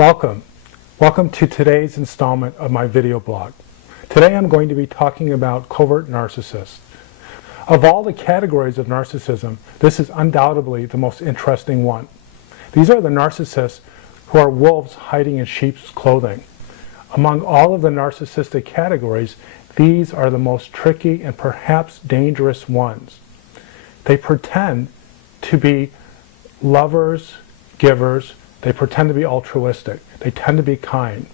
Welcome. Welcome to today's installment of my video blog. Today I'm going to be talking about covert narcissists. Of all the categories of narcissism, this is undoubtedly the most interesting one. These are the narcissists who are wolves hiding in sheep's clothing. Among all of the narcissistic categories, these are the most tricky and perhaps dangerous ones. They pretend to be lovers, givers. They pretend to be altruistic. They tend to be kind.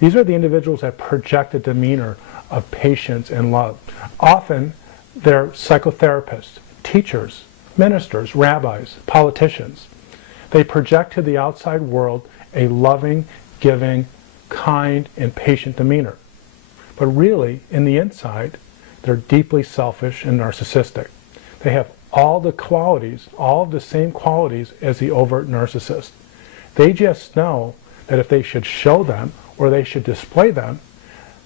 These are the individuals that project a demeanor of patience and love. Often, they're psychotherapists, teachers, ministers, rabbis, politicians. They project to the outside world a loving, giving, kind, and patient demeanor. But really, in the inside, they're deeply selfish and narcissistic. They have all the qualities, all of the same qualities as the overt narcissist. They just know that if they should show them or they should display them,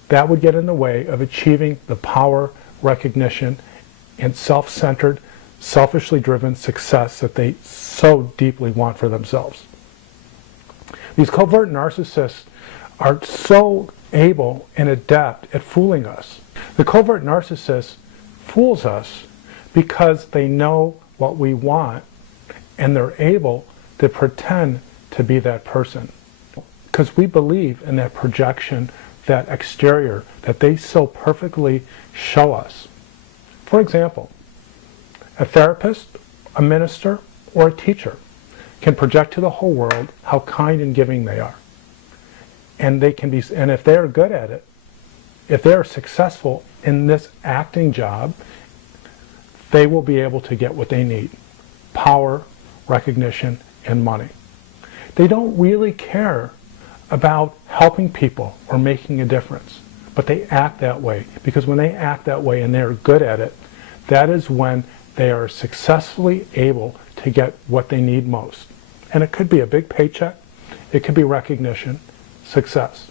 that would get in the way of achieving the power, recognition, and self-centered, selfishly driven success that they so deeply want for themselves. These covert narcissists are so able and adept at fooling us. The covert narcissist fools us because they know what we want and they're able to pretend to be that person. Because we believe in that projection, that exterior that they so perfectly show us. For example, a therapist, a minister, or a teacher can project to the whole world how kind and giving they are. And they can be, and if they are good at it, if they are successful in this acting job, they will be able to get what they need: power, recognition, and money. They don't really care about helping people or making a difference, but they act that way, because when they act that way and they're good at it, that is when they are successfully able to get what they need most. And it could be a big paycheck, it could be recognition, success.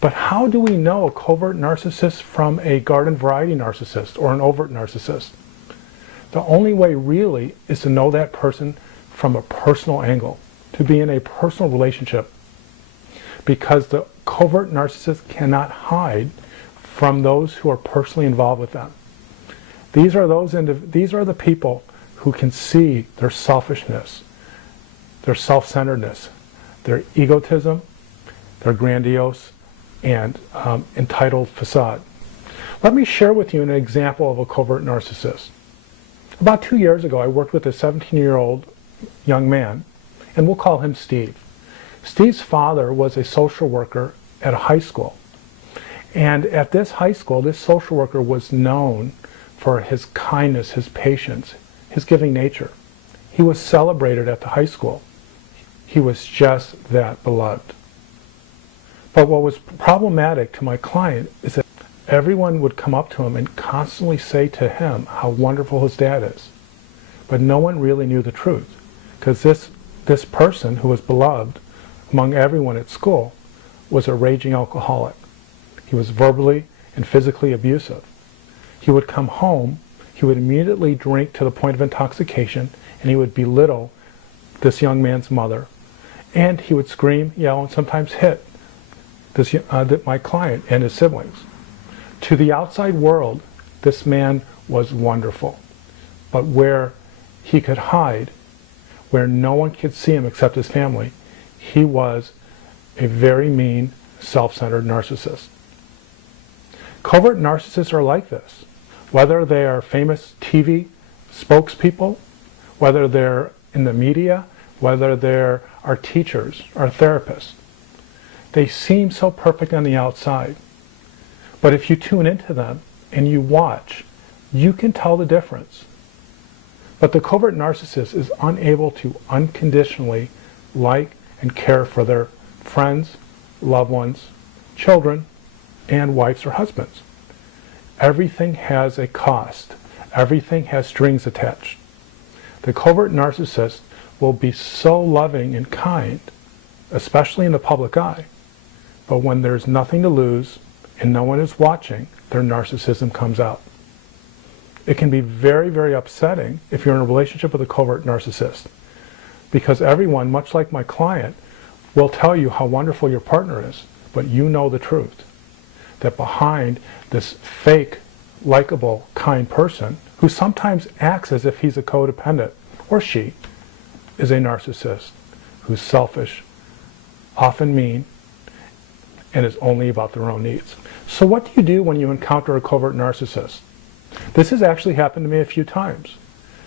But how do we know a covert narcissist from a garden variety narcissist or an overt narcissist? The only way really is to know that person from a personal angle, to be in a personal relationship, because the covert narcissist cannot hide from those who are personally involved with them. These are the people who can see their selfishness, their self-centeredness, their egotism, their grandiose and entitled facade. Let me share with you an example of a covert narcissist. About 2 years ago, I worked with a 17-year-old young man, and we'll call him Steve. Steve's father was a social worker at a high school. And at this high school, this social worker was known for his kindness, his patience, his giving nature. He was celebrated at the high school. He was just that beloved. But what was problematic to my client is that everyone would come up to him and constantly say to him how wonderful his dad is. But no one really knew the truth, because this person who was beloved among everyone at school was a raging alcoholic. He was verbally and physically abusive. He would come home, he would immediately drink to the point of intoxication, and he would belittle this young man's mother. And he would scream, yell, and sometimes hit my client and his siblings. To the outside world, this man was wonderful. But where he could hide, where no one could see him except his family, he was a very mean, self-centered narcissist. Covert narcissists are like this. Whether they are famous TV spokespeople, whether they're in the media, whether they're our teachers, our therapists, they seem so perfect on the outside. But if you tune into them and you watch, you can tell the difference. But the covert narcissist is unable to unconditionally like and care for their friends, loved ones, children, and wives or husbands. Everything has a cost. Everything has strings attached. The covert narcissist will be so loving and kind, especially in the public eye, but when there's nothing to lose and no one is watching, their narcissism comes out. It can be very, very upsetting if you're in a relationship with a covert narcissist, because everyone, much like my client, will tell you how wonderful your partner is, but you know the truth. That behind this fake, likable, kind person, who sometimes acts as if he's a codependent, or she, is a narcissist, who's selfish, often mean, and is only about their own needs. So what do you do when you encounter a covert narcissist? This has actually happened to me a few times.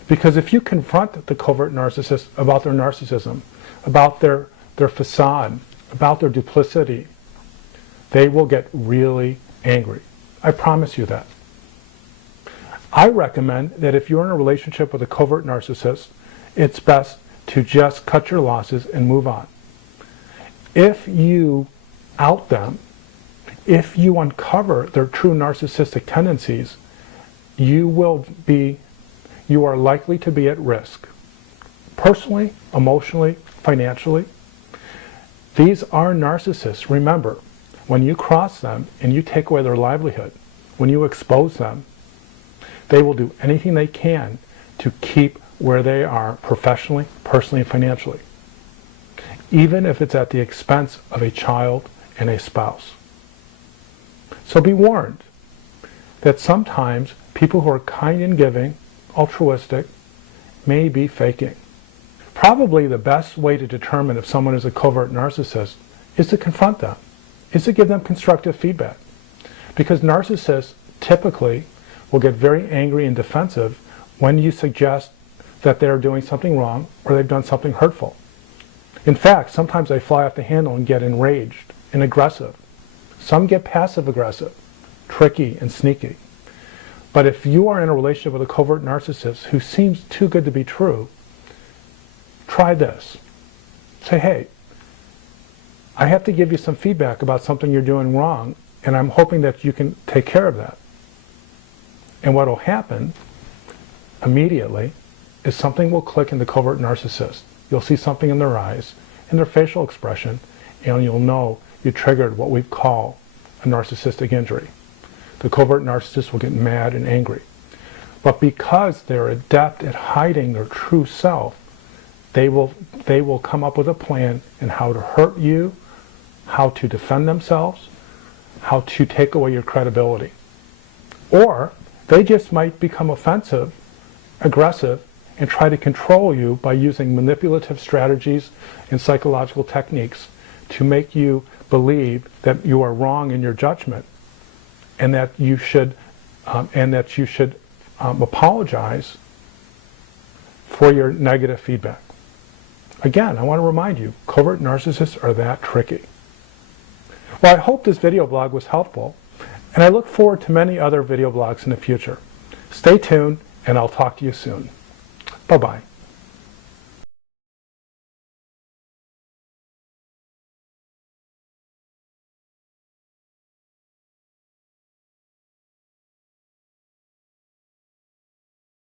Because if you confront the covert narcissist about their narcissism, about their facade, about their duplicity, they will get really angry. I promise you that. I recommend that if you're in a relationship with a covert narcissist, it's best to just cut your losses and move on. If you out them, if you uncover their true narcissistic tendencies, you are likely to be at risk. Personally, emotionally, financially. These are narcissists. Remember, when you cross them and you take away their livelihood, when you expose them, they will do anything they can to keep where they are professionally, personally, and financially. Even if it's at the expense of a child and a spouse. So be warned that sometimes people who are kind and giving, altruistic, may be faking. Probably the best way to determine if someone is a covert narcissist is to confront them, is to give them constructive feedback. Because narcissists typically will get very angry and defensive when you suggest that they're doing something wrong or they've done something hurtful. In fact, sometimes they fly off the handle and get enraged and aggressive. Some get passive-aggressive, tricky and sneaky. But if you are in a relationship with a covert narcissist who seems too good to be true, try this. Say, hey, I have to give you some feedback about something you're doing wrong, and I'm hoping that you can take care of that. And what will happen immediately is something will click in the covert narcissist. You'll see something in their eyes, in their facial expression, and you'll know you triggered what we call a narcissistic injury. The covert narcissist will get mad and angry. But because they're adept at hiding their true self, they will come up with a plan in how to hurt you, how to defend themselves, how to take away your credibility. Or they just might become offensive, aggressive, and try to control you by using manipulative strategies and psychological techniques to make you believe that you are wrong in your judgment and that you should apologize for your negative feedback. Again, I want to remind you, covert narcissists are that tricky. Well, I hope this video blog was helpful, and I look forward to many other video blogs in the future. Stay tuned, and I'll talk to you soon. Bye-bye.